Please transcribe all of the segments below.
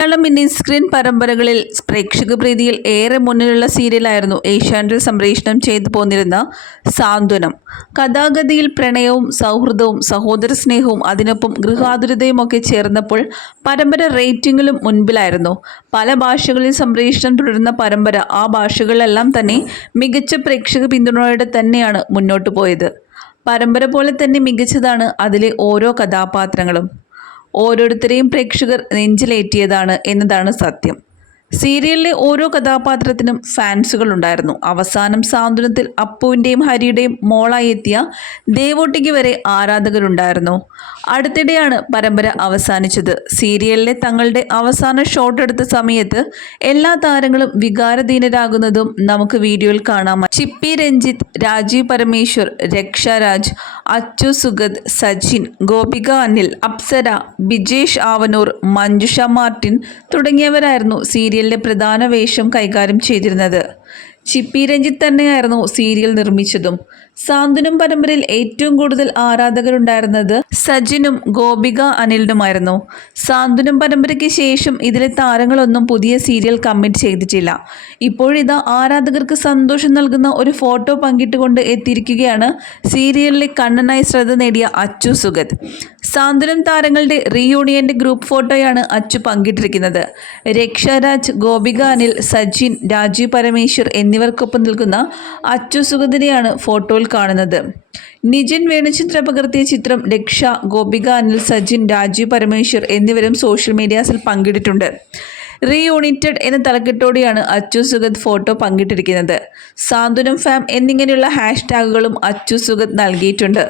Malayalam mini screen പരമ്പരകളിൽ പ്രേക്ഷക പ്രീതിയിൽ ഏറെ മുന്നിലുള്ള സീരിയലായിരുന്നു ഏഷ്യാനെറ്റിൽ സംപ്രേഷണം ചെയ്തു പോന്നിരുന്ന സാന്ത്വനം. കഥാഗതിയിൽ പ്രണയവും സൗഹൃദവും സഹോദര സ്നേഹവും അതിനൊപ്പം ഗൃഹാതുരതയും ഒക്കെ ചേർന്നപ്പോൾ പരമ്പര റേറ്റിംഗിലും മുൻപിലായിരുന്നു. പല ഭാഷകളിൽ സംപ്രേഷണം തുടരുന്ന പരമ്പര ആ ഭാഷകളിലെല്ലാം തന്നെ മികച്ച പ്രേക്ഷക പിന്തുണയോടെ തന്നെയാണ് മുന്നോട്ടു പോയത്. പരമ്പര പോലെ തന്നെ മികച്ചതാണ് അതിലെ ഓരോ കഥാപാത്രങ്ങളും. ഓരോരുത്തരെയും പ്രേക്ഷകർ നെഞ്ചിലേറ്റിയതാണ് എന്നതാണ് സത്യം. സീരിയലിലെ ഓരോ കഥാപാത്രത്തിനും ഫാൻസുകൾ ഉണ്ടായിരുന്നു. അവസാനം സാന്ത്വനത്തിൽ അപ്പുവിൻ്റെയും ഹരിയുടെയും മോളായി എത്തിയ ദേവൂട്ടിക്ക് വരെ ആരാധകരുണ്ടായിരുന്നു. അടുത്തിടെയാണ് പരമ്പര അവസാനിച്ചത്. സീരിയലിലെ തങ്ങളുടെ അവസാന ഷോട്ട് എടുത്ത സമയത്ത് എല്ലാ താരങ്ങളും വികാരധീനരാകുന്നതും നമുക്ക് വീഡിയോയിൽ കാണാം. ചിപ്പി രഞ്ജിത്ത്, രാജീവ് പരമേശ്വർ, രക്ഷ രാജ്, അച്ചു സുഗത്, സജിൻ, ഗോപിക അനിൽ, അപ്സര, ബിജേഷ് ആവനൂർ, മഞ്ജുഷ മാർട്ടിൻ തുടങ്ങിയവരായിരുന്നു സീരിയലിലെ പ്രധാന വേഷം കൈകാര്യം ചെയ്തിരുന്നത്. ചിപ്പി രഞ്ജിത്ത് തന്നെയായിരുന്നു സീരിയൽ നിർമ്മിച്ചതും. സാന്ത്വനം പരമ്പരയിൽ ഏറ്റവും കൂടുതൽ ആരാധകരുണ്ടായിരുന്നത് സജിനും ഗോപിക അനിലിനുമായിരുന്നു. സാന്ത്വനം പരമ്പരയ്ക്ക് ശേഷം ഇതിലെ താരങ്ങളൊന്നും പുതിയ സീരിയൽ കമ്മിറ്റ് ചെയ്തിട്ടില്ല. ഇപ്പോഴിതാ ആരാധകർക്ക് സന്തോഷം നൽകുന്ന ഒരു ഫോട്ടോ പങ്കിട്ടുകൊണ്ട് എത്തിയിരിക്കുകയാണ് സീരിയലിലെ കണ്ണനായി ശ്രദ്ധ നേടിയ അച്ചു സുഗത്. സാന്ത്വനം താരങ്ങളുടെ റീയൂണിയൻ്റെ ഗ്രൂപ്പ് ഫോട്ടോയാണ് അച്ചു പങ്കിട്ടിരിക്കുന്നത്. രക്ഷരാജ്, ഗോപിക അനിൽ, സജിൻ, രാജീവ് പരമേശ്വർ എന്നിവർക്കൊപ്പം നിൽക്കുന്ന അച്ചു സുഗതിനെയാണ് ഫോട്ടോയിൽ കാണുന്നത്. നിജിൻ വേണുചിത്ര പകർത്തിയ ചിത്രം രക്ഷ, ഗോപിക അനിൽ, സജിൻ, രാജീവ് പരമേശ്വർ എന്നിവരും സോഷ്യൽ മീഡിയാസിൽ പങ്കിട്ടിട്ടുണ്ട്. റീയൂണിറ്റഡ് എന്ന തലക്കെട്ടോടെയാണ് അച്ചു സുഗത് ഫോട്ടോ പങ്കിട്ടിരിക്കുന്നത്. സാന്ത്വനം ഫാം എന്നിങ്ങനെയുള്ള ഹാഷ്ടാഗുകളും അച്ചു സുഗത് നൽകിയിട്ടുണ്ട്.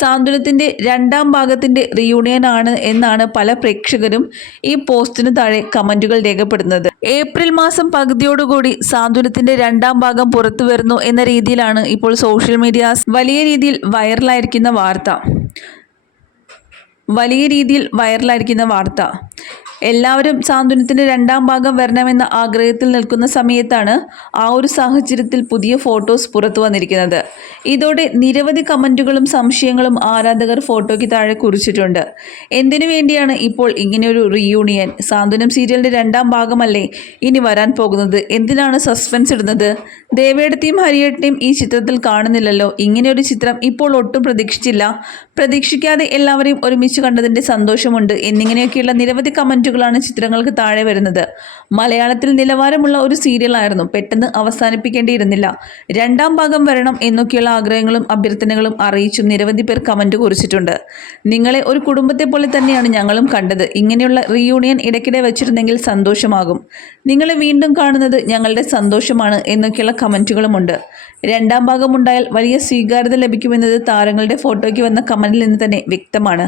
സാന്ത്വനത്തിൻ്റെ രണ്ടാം ഭാഗത്തിൻ്റെ റീയൂണിയൻ ആണ് എന്നാണ് പല പ്രേക്ഷകരും ഈ പോസ്റ്റിന് താഴെ കമൻറ്റുകൾ രേഖപ്പെടുത്തുന്നത്. ഏപ്രിൽ മാസം പകുതിയോടുകൂടി സാന്ത്വനത്തിൻ്റെ രണ്ടാം ഭാഗം പുറത്തു വരുന്നു എന്ന രീതിയിലാണ് ഇപ്പോൾ സോഷ്യൽ മീഡിയാസ് വലിയ രീതിയിൽ വൈറലായിരിക്കുന്ന വാർത്ത. എല്ലാവരും സാന്ത്വനത്തിൻ്റെ രണ്ടാം ഭാഗം വരണമെന്ന ആഗ്രഹത്തിൽ നിൽക്കുന്ന സമയത്താണ് ആ ഒരു സാഹചര്യത്തിൽ പുതിയ ഫോട്ടോസ് പുറത്തു വന്നിരിക്കുന്നത്. ഇതോടെ നിരവധി കമൻറ്റുകളും സംശയങ്ങളും ആരാധകർ ഫോട്ടോയ്ക്ക് താഴെ കുറിച്ചിട്ടുണ്ട്. എന്തിനു വേണ്ടിയാണ് ഇപ്പോൾ ഇങ്ങനെയൊരു റീയൂണിയൻ? സാന്ത്വനം സീരിയലിൻ്റെ രണ്ടാം ഭാഗമല്ലേ ഇനി വരാൻ പോകുന്നത്? എന്തിനാണ് സസ്പെൻസ് ഇടുന്നത്? ദേവേടത്തെയും ഹരിയേട്ടനെയും ഈ ചിത്രത്തിൽ കാണുന്നില്ലല്ലോ. ഇങ്ങനെയൊരു ചിത്രം ഇപ്പോൾ ഒട്ടും പ്രതീക്ഷിക്കാതെ എല്ലാവരെയും ഒരുമിച്ച് കണ്ടതിൻ്റെ സന്തോഷമുണ്ട് എന്നിങ്ങനെയൊക്കെയുള്ള നിരവധി കമൻറ്റുകളാണ് ചിത്രങ്ങൾക്ക് താഴെ വരുന്നത്. മലയാളത്തിൽ നിലവാരമുള്ള ഒരു സീരിയലായിരുന്നു, പെട്ടെന്ന് അവസാനിപ്പിക്കേണ്ടിയിരുന്നില്ല. രണ്ടാം ഭാഗം വരണം എന്നൊക്കെയുള്ള ആഗ്രഹങ്ങളും അഭ്യർത്ഥനകളും അറിയിച്ചും നിരവധി പേർ കമൻറ്റ് കുറിച്ചിട്ടുണ്ട്. നിങ്ങളെ ഒരു കുടുംബത്തെ പോലെ തന്നെയാണ് ഞങ്ങളും കണ്ടത്. ഇങ്ങനെയുള്ള റീയൂണിയൻ ഇടയ്ക്കിടെ വെച്ചിരുന്നെങ്കിൽ സന്തോഷമാകും. നിങ്ങളെ വീണ്ടും കാണുന്നത് ഞങ്ങളുടെ സന്തോഷമാണ് എന്നൊക്കെയുള്ള കമൻറ്റുകളുമുണ്ട്. രണ്ടാം ഭാഗം ഉണ്ടായാൽ വലിയ സ്വീകാര്യത ലഭിക്കുമെന്നത് താരങ്ങളുടെ ഫോട്ടോയ്ക്ക് വന്ന കമന്റിൽ നിന്ന് തന്നെ വ്യക്തമാണ്.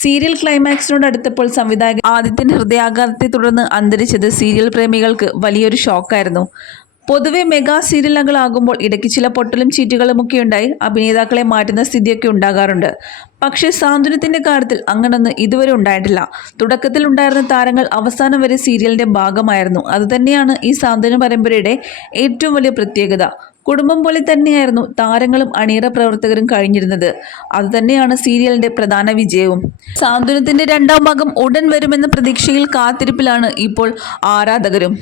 സീരിയൽ ക്ലൈമാക്സിനോട് അടുത്തപ്പോൾ സംവിധായകൻ ആദിത്യൻ ഹൃദയാഘാതത്തെ തുടർന്ന് അന്തരിച്ചത് സീരിയൽ പ്രേമികൾക്ക് വലിയൊരു ഷോക്കായിരുന്നു. പൊതുവെ മെഗാ സീരിയലുകളാകുമ്പോൾ ഇടയ്ക്ക് ചില പൊട്ടലും ചീറ്റുകളുമൊക്കെ ഉണ്ടായി അഭിനേതാക്കളെ മാറ്റുന്ന സ്ഥിതിയൊക്കെ ഉണ്ടാകാറുണ്ട്. പക്ഷേ സാന്ത്വനത്തിൻ്റെ കാര്യത്തിൽ അങ്ങനൊന്നും ഇതുവരെ ഉണ്ടായിട്ടില്ല. തുടക്കത്തിൽ ഉണ്ടായിരുന്ന താരങ്ങൾ അവസാനം വരെ സീരിയലിൻ്റെ ഭാഗമായിരുന്നു. അതുതന്നെയാണ് ഈ സാന്ത്വന പരമ്പരയുടെ ഏറ്റവും വലിയ പ്രത്യേകത. കുടുംബം പോലെ തന്നെയായിരുന്നു താരങ്ങളും അണിയറ പ്രവർത്തകരും കഴിഞ്ഞിരുന്നത്. അതുതന്നെയാണ് സീരിയലിൻ്റെ പ്രധാന വിജയവും. സാന്ത്വനത്തിൻ്റെ രണ്ടാം ഭാഗം ഉടൻ വരുമെന്ന പ്രതീക്ഷയിൽ കാത്തിരിപ്പിലാണ് ഇപ്പോൾ ആരാധകരും.